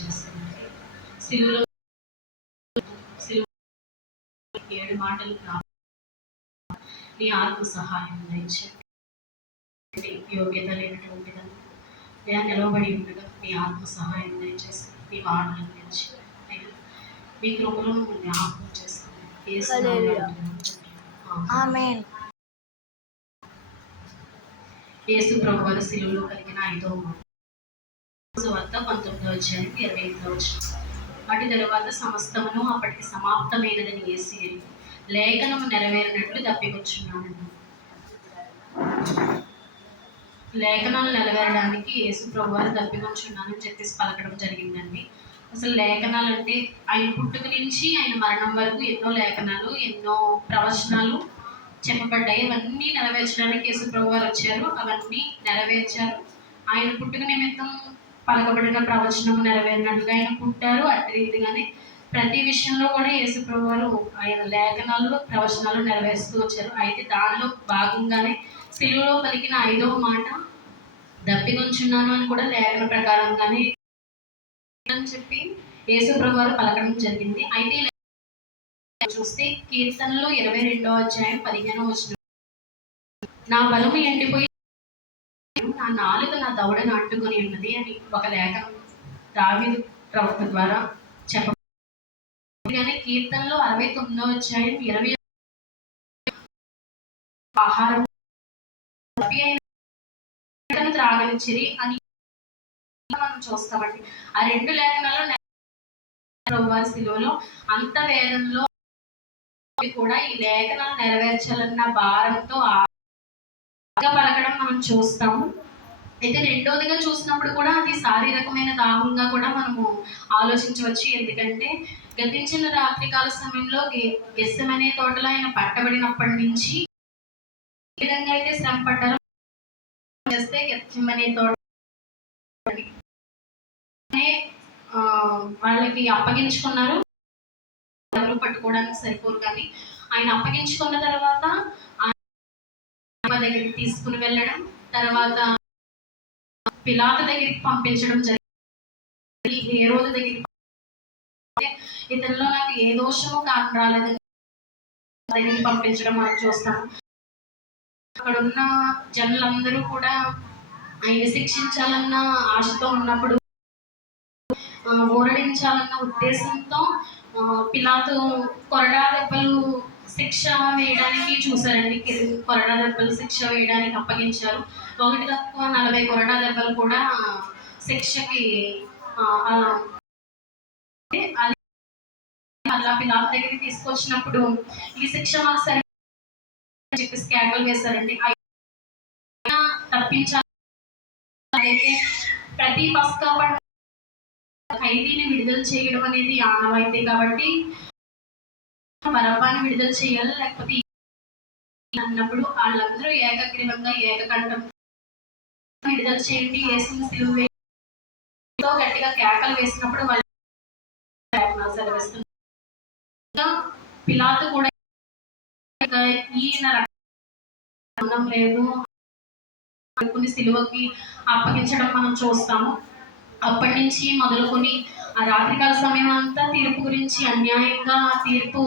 చేస్తుంది. సిలువలో సిలువ 7 మాటలు నీ ఆత్మ సహాయం దయచేయండి. యోగ్యత లేనటువంటిగా నేను నిలవబడి ఉండగా నీ ఆత్మ సహాయం దయచేసి నీ మాటలు గురించి మీ కృపలో జ్ఞాపకం చేసుకోండి. యేసు ప్రభు వారి సిలువలో కలిగిన 5వ మాట వద్ద 19వ అధ్యాయం 28వ వచనం. వాటి తరువాత సమస్తమును అప్పటికి సమాప్తమైనదని యేసు ఎరిగి లేఖనము నెరవేరినట్లు తప్పికొచ్చున్నాను. లేఖనాలు నెరవేరడానికి యేసు ప్రభు వారు తప్పికొచ్చున్నానని చెప్పేసి పలకడం జరిగిందండి. అసలు లేఖనాలు అంటే ఆయన పుట్టుక నుంచి ఆయన మరణం వరకు ఎన్నో లేఖనాలు, ఎన్నో ప్రవచనాలు చెప్పబడ్డాయి. అవన్నీ నెరవేర్చడానికి యేసు ప్రభు వారు వచ్చారు. అవన్నీ నెరవేర్చారు. ఆయన పుట్టుక నిమిత్తం పలకబడిన ప్రవచనం నెరవేరినట్లుగా ఆయన పుట్టారు. అట్టి రీతిగానే ప్రతి విషయంలో కూడా యేసు ప్రభు వారు ఆయన లేఖనాలు, ప్రవచనాలు నెరవేరుస్తూ వచ్చారు. అయితే దానిలో భాగంగానే సిలువలో పలికిన 5వ మాట దప్పికొంచున్నాను అని కూడా లేఖన ప్రకారంగానే అని చెప్పి యేసు ప్రభు వారు పలకడం జరిగింది. అయితే చూస్తే కీర్తనలు 22వ అధ్యాయం 15వ వచనం, నా బలము ఎండిపోయి నా నాలుక నా దవడను అంటుకొని ఉన్నది అని ఒక లేఖ దావీదు ప్రవక్త ద్వారా చెప్పబడింది. కీర్తనలో 69వ అధ్యాయం 20 ఆహారం త్రాగనిచ్చిరి అని మనం చూస్తామండి. ఆ 2 లేఖనాలు ప్రభువారి సిలువలో అంత వేదంలో కూడా ఈ లేఖనాలు నెరవేర్చాలన్న భారంతో పలకడం మనం చూస్తాము. అయితే రెండోదిగా చూసినప్పుడు కూడా అది శారీరకమైన దాహంగా కూడా మనము ఆలోచించవచ్చు. ఎందుకంటే గతించిన రాత్రికాల సమయంలో గెస్సెమనే తోటలో ఆయన పట్టబడినప్పటి నుంచి ఏ విధంగా అయితే శ్రమ పడ్డారో చేస్తే గెస్సెమనే తోట వాళ్ళకి అప్పగించుకున్నారు. ఎవరు పట్టుకోవడానికి సరిపోరు, కానీ ఆయన అప్పగించుకున్న తర్వాత దగ్గరికి తీసుకుని వెళ్ళడం, తర్వాత పిలాతు దగ్గరికి పంపించడం జరిగింది. హేరోదు దగ్గరికి ఇతనిలో నాకు ఏ దోషము కాక రాలేదని దగ్గరికి పంపించడం మనం చూస్తాము. అక్కడ ఉన్న జనులందరూ కూడా ఆయన శిక్షించాలన్న ఆశతో ఉన్నప్పుడు, ఊరడించాలన్న ఉద్దేశంతో పిలాతు కొరడా దెబ్బలు శిక్ష వేయడానికి చూశారండి. కొరడా దెబ్బలు శిక్ష వేయడానికి అప్పగించారు. 1 తక్కువ 40 కొరడా దెబ్బలు కూడా శిక్షకి అలా పిలాతు దగ్గరికి తీసుకొచ్చినప్పుడు ఈ శిక్ష మాకు సరి చెప్పేసి కేకలు వేశారండి. తప్పించాలైతే ప్రతి పస్కా పండుగ ఖైదీని విడుదల చేయడం అనేది ఆనవాయితీ కాబట్టి బరబ్బాని విడుదల చేయాలి. లేకపోతే అన్నప్పుడు వాళ్ళందరూ ఏకగ్రీవంగా ఏకకంఠం విడుదల చేయండి, యేసుని సిలువ వేయండి గట్టిగా కేకలు వేసినప్పుడు వాళ్ళు సెలవిస్తున్నారు. పిలాతు కూడా ఈయన రక్తం లేదు అనుకుని సిలువకి అప్పగించడం మనం చూస్తాము. అప్పటి నుంచి మొదలుకొని ఆ రాత్రికాల సమయం అంతా తీర్పు గురించి, అన్యాయంగా తీర్పు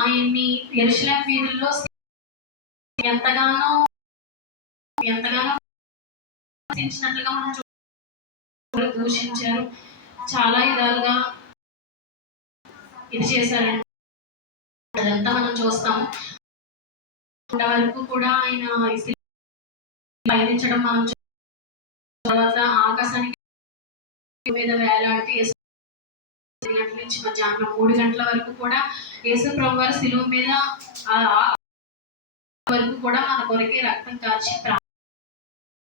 ఆయన్ని యెరూషలేము వీధుల్లో ఎంతగానో దూషించినట్లుగా మనం దూషించారు. చాలా విధాలుగా ఇది చేశారండి. అదంతా మనం చూస్తాము. వరకు కూడా ఆయన పయనించడం మనం తర్వాత ఆకాశానికి మీద వేలాడుతూ గంటల నుంచి మధ్యాహ్నం 3 గంటల వరకు కూడా యేసు ప్రభు వారి సిలువ మీద వరకు కూడా మన కొరకే రక్తం కార్చి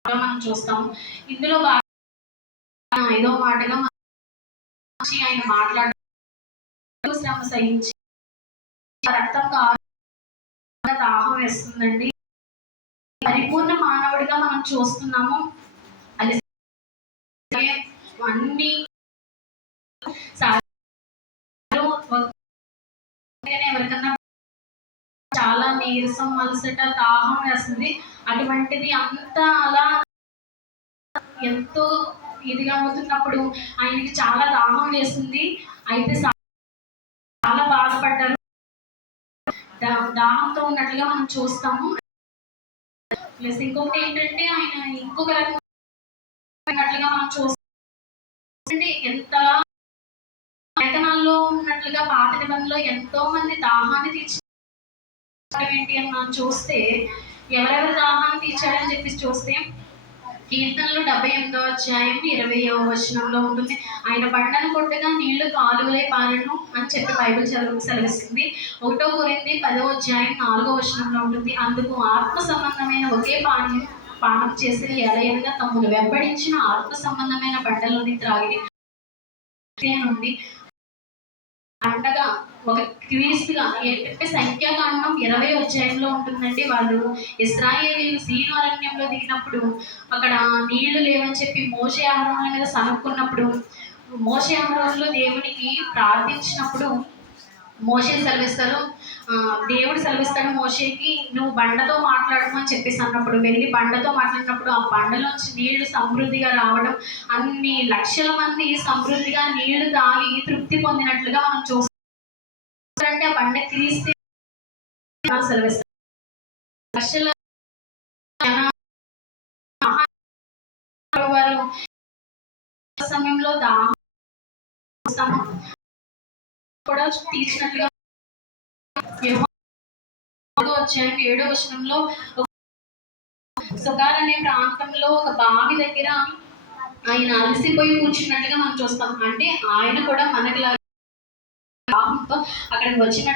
మనం చూస్తాము. ఇందులో 5వ మాటగా ఆయన మాట్లాడడం, శ్రమ సహించి రక్తం దాహం వేస్తుందండి. పరిపూర్ణ మానవుడిగా మనం చూస్తున్నాము. అది అన్ని ఎవరికన్నా చాలా నీరసం, అలసట, దాహం వేస్తుంది. అటువంటిది అంతా అలా ఎంతో ఇదిగా అవుతున్నప్పుడు ఆయనకి చాలా దాహం వేస్తుంది. అయితే చాలా బాధపడ్డారు. దాహంతో ఉన్నట్లుగా మనం చూస్తాము. ప్లస్ ఇంకొకటి ఏంటంటే ఆయన ఇంకొక రకమైనట్లుగా మనం చూస్తాం. ఎంతలా లేఖనాల్లో ఉన్నట్లుగా పాత నిబంధనలో ఎంతో మంది దాహాన్ని తీర్చడం ఏంటి అని మనం చూస్తే, ఎవరెవరు దాహాన్ని తీర్చాడని చెప్పేసి చూస్తే, కీర్తనలు 78వ అధ్యాయం 20వ వచనంలో ఉంటుంది. ఆయన బండను కొట్టగా నీళ్లు కాలువలై పారెను అని చెప్పి బైబిల్ సెలవిస్తుంది. 1 కొరింథీ 10వ అధ్యాయం 4వ వచనంలో ఉంటుంది. అందుకు ఆత్మ సంబంధమైన ఒకే పానం చేసి ఎలయనగా తమను వెంబడించిన ఆత్మ సంబంధమైన బండలోని త్రాగిరి ఉంది. అంటగా ఒక క్రీస్తుగా ఏంటంటే సంఖ్యాకాండం 20 అధ్యాయంలో ఉంటుందండి. వాళ్ళు ఇశ్రాయేలీయులు సీను అరణ్యంలో దిగినప్పుడు అక్కడ నీళ్లు లేవని చెప్పి మోషే అహరోనుల మీద సనుక్కున్నప్పుడు, మోషే అహరోనులు దేవునికి ప్రార్థించినప్పుడు మోషే సెలవిస్తారు, దేవుడు సెలవిస్తాడు మోషేకి, నువ్వు బండతో మాట్లాడమని చెప్పేసి అన్నప్పుడు వెళ్ళి బండతో మాట్లాడినప్పుడు ఆ బండలోంచి నీళ్లు సమృద్ధిగా రావడం, అన్ని లక్షల మంది సమృద్ధిగా నీళ్లు తాగి తృప్తి పొందినట్లుగా మనం చూస్తాం. ఆ బండ క్రీస్తు సెలవిస్తారు. లక్షల వారు సమయంలో దాహం కూడా తీర్చినట్లుగా 7వ వచనంలో సుగార్ అనే ప్రాంతంలో ఒక బావి దగ్గర ఆయన అలసిపోయి కూర్చున్నట్లుగా మనం చూస్తాం. అంటే ఆయన కూడా మనకి దాహంతో అక్కడికి వచ్చినట్టు